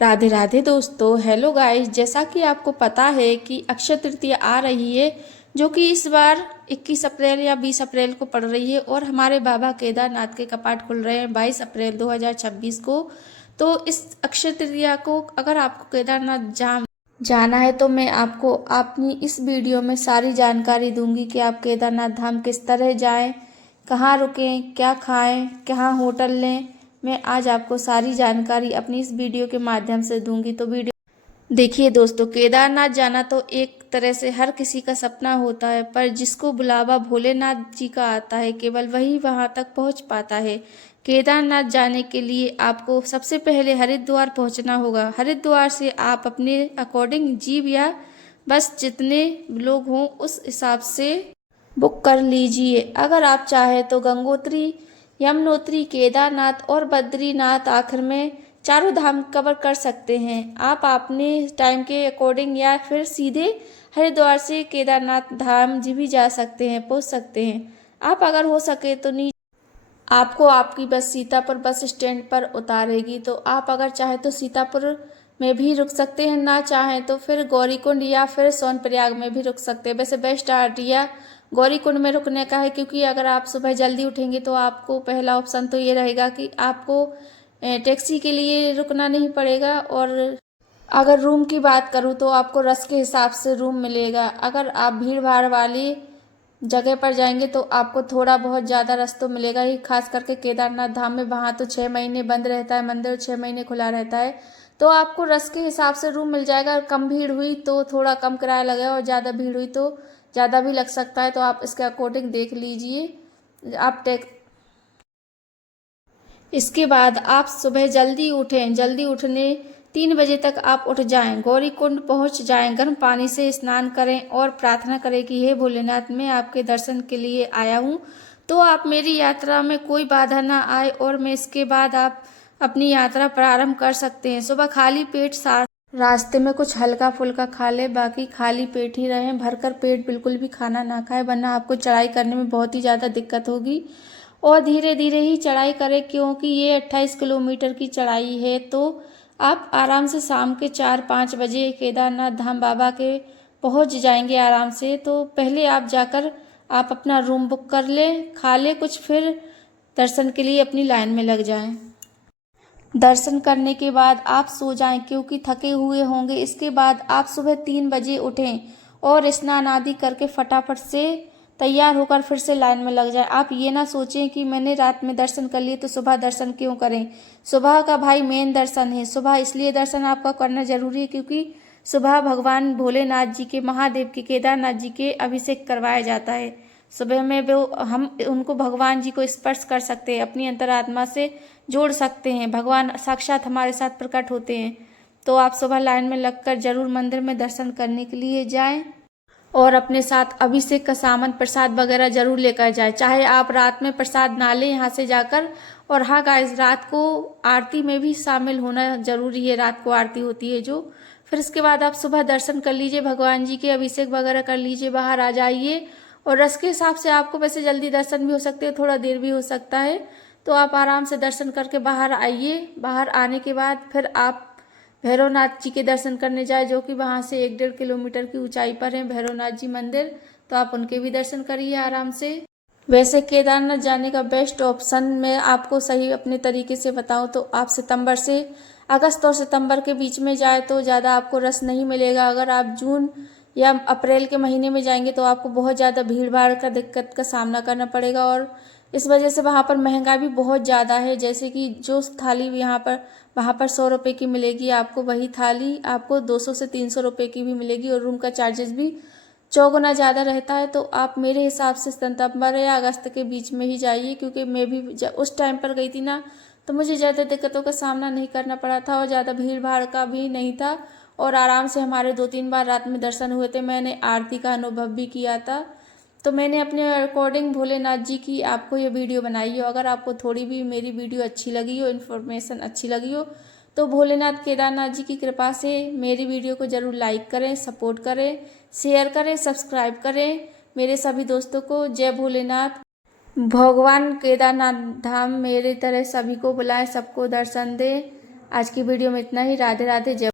राधे राधे दोस्तों। Hello guys, जैसा कि आपको पता है कि अक्षय तृतीया आ रही है, जो कि इस बार 21 अप्रैल या 20 अप्रैल को पड़ रही है और हमारे बाबा केदारनाथ के कपाट खुल रहे हैं 22 अप्रैल 2026 को। तो इस अक्षय तृतीया को अगर आपको केदारनाथ जाना है तो मैं आपको अपनी इस वीडियो में सारी जानकारी दूंगी कि आप केदारनाथ धाम किस तरह जाएं, कहाँ रुकें, क्या खाएं, कहाँ होटल लें। मैं आज आपको सारी जानकारी अपनी इस वीडियो के माध्यम से दूंगी। तो वीडियो देखिए दोस्तों, केदारनाथ जाना तो एक तरह से हर किसी का सपना होता है, पर जिसको बुलावा भोलेनाथ जी का आता है केवल वही वहां तक पहुंच पाता है। केदारनाथ जाने के लिए आपको सबसे पहले हरिद्वार पहुंचना होगा। हरिद्वार से आप अपने अकॉर्डिंग जीप या बस जितने लोग हों उस हिसाब से बुक कर लीजिए। अगर आप चाहें तो गंगोत्री, यमुनोत्री, केदारनाथ और बद्रीनाथ आखिर में चारों धाम कवर कर सकते हैं आप अपने टाइम के अकॉर्डिंग, या फिर सीधे हरिद्वार से केदारनाथ धाम जी भी जा सकते हैं, पहुंच सकते हैं आप। अगर हो सके तो आपको आपकी बस सीतापुर बस स्टैंड पर उतारेगी, तो आप अगर चाहें तो सीतापुर में भी रुक सकते हैं, ना चाहें तो फिर गौरीकुंड या फिर सोनप्रयाग में भी रुक सकते हैं। वैसे बेस्ट आइडिया गौरीकुंड में रुकने का है, क्योंकि अगर आप सुबह जल्दी उठेंगे तो आपको पहला ऑप्शन तो ये रहेगा कि आपको टैक्सी के लिए रुकना नहीं पड़ेगा। और अगर रूम की बात करूँ तो आपको रस के हिसाब से रूम मिलेगा। अगर आप भीड़ भाड़ वाली जगह पर जाएंगे तो आपको थोड़ा बहुत ज़्यादा रस तो मिलेगा ही, खास करके केदारनाथ धाम में। वहाँ तो 6 महीने बंद रहता है मंदिर, 6 महीने खुला रहता है, तो आपको रस के हिसाब से रूम मिल जाएगा। कम भीड़ हुई तो थोड़ा कम किराया लगेगा, और ज़्यादा भीड़ हुई तो ज़्यादा भी लग सकता है। तो आप इसके अकॉर्डिंग देख लीजिए। इसके बाद आप सुबह जल्दी उठें। जल्दी उठने 3 बजे तक आप उठ जाएं, गौरीकुंड पहुंच जाएं, गर्म पानी से स्नान करें और प्रार्थना करें कि हे भोलेनाथ, मैं आपके दर्शन के लिए आया हूं, तो आप मेरी यात्रा में कोई बाधा ना आए। और मैं इसके बाद आप अपनी यात्रा प्रारंभ कर सकते हैं। सुबह खाली पेट रास्ते में कुछ हल्का फुल्का खा ले, बाकी खाली पेट ही रहें। भरकर पेट बिल्कुल भी खाना ना खाएं, वरना आपको चढ़ाई करने में बहुत ही ज़्यादा दिक्कत होगी। और धीरे धीरे ही चढ़ाई करें, क्योंकि ये 28 किलोमीटर की चढ़ाई है। तो आप आराम से शाम के 4-5 बजे केदारनाथ धाम बाबा के पहुंच जाएंगे आराम से। तो पहले आप जाकर आप अपना रूम बुक कर लें, खा लें कुछ, फिर दर्शन के लिए अपनी लाइन में लग जाएं। दर्शन करने के बाद आप सो जाएं, क्योंकि थके हुए होंगे। इसके बाद आप सुबह 3 बजे उठें और स्नान आदि करके फटाफट से तैयार होकर फिर से लाइन में लग जाए। आप ये ना सोचें कि मैंने रात में दर्शन कर लिए तो सुबह दर्शन क्यों करें। सुबह का भाई मेन दर्शन है। सुबह इसलिए दर्शन आपका करना जरूरी है क्योंकि सुबह भगवान भोलेनाथ जी के, महादेव के, केदारनाथ जी के अभिषेक करवाया जाता है। सुबह में वो हम उनको, भगवान जी को स्पर्श कर सकते हैं, अपनी अंतरात्मा से जोड़ सकते हैं। भगवान साक्षात हमारे साथ प्रकट होते हैं। तो आप सुबह लाइन में लगकर जरूर मंदिर में दर्शन करने के लिए जाएं, और अपने साथ अभिषेक का सामान, प्रसाद वगैरह जरूर लेकर जाए। चाहे आप रात में प्रसाद ना लें यहाँ से जाकर। और हाँ गाइस, रात को आरती में भी शामिल होना जरूरी है। रात को आरती होती है जो। फिर इसके बाद आप सुबह दर्शन कर लीजिए, भगवान जी के अभिषेक वगैरह कर लीजिए, बाहर आ जाइए। और रस के हिसाब से आपको वैसे जल्दी दर्शन भी हो सकते हैं, थोड़ा देर भी हो सकता है। तो आप आराम से दर्शन करके बाहर आइए। बाहर आने के बाद फिर आप भैरवनाथ जी के दर्शन करने जाए, जो कि वहाँ से 1-1.5 किलोमीटर की ऊंचाई पर है भैरवनाथ जी मंदिर। तो आप उनके भी दर्शन करिए आराम से। वैसे केदारनाथ जाने का बेस्ट ऑप्शन मैं आपको सही अपने तरीके से बताऊं तो आप अगस्त और सितंबर के बीच में जाए तो ज़्यादा आपको रस नहीं मिलेगा। अगर आप जून या अप्रैल के महीने में जाएंगे तो आपको बहुत ज़्यादा भीड़ भाड़ का दिक्कत का सामना करना पड़ेगा, और इस वजह से वहाँ पर महंगा भी बहुत ज़्यादा है। जैसे कि जो थाली वहाँ पर 100 रुपये की मिलेगी आपको, वही थाली आपको 200 से 300 रुपये की भी मिलेगी, और रूम का चार्जेस भी चौगुना ज़्यादा रहता है। तो आप मेरे हिसाब से सितंबर या अगस्त के बीच में ही जाइए, क्योंकि मैं भी उस टाइम पर गई थी ना, तो मुझे ज़्यादा दिक्कतों का सामना नहीं करना पड़ा था, और ज़्यादा भीड़ भाड़ का भी नहीं था। और आराम से हमारे 2-3 बार रात में दर्शन हुए थे। मैंने आरती का अनुभव भी किया था। तो मैंने अपने अकॉर्डिंग भोलेनाथ जी की आपको ये वीडियो बनाई हो। अगर आपको थोड़ी भी मेरी वीडियो अच्छी लगी हो, इन्फॉर्मेशन अच्छी लगी हो, तो भोलेनाथ केदारनाथ जी की कृपा से मेरी वीडियो को ज़रूर लाइक करें, सपोर्ट करें, शेयर करें, सब्सक्राइब करें। मेरे सभी दोस्तों को जय भोलेनाथ। भगवान केदारनाथ धाम मेरी तरह सभी को बुलाए, सबको दर्शन दे। आज की वीडियो में इतना ही। राधे राधे। जय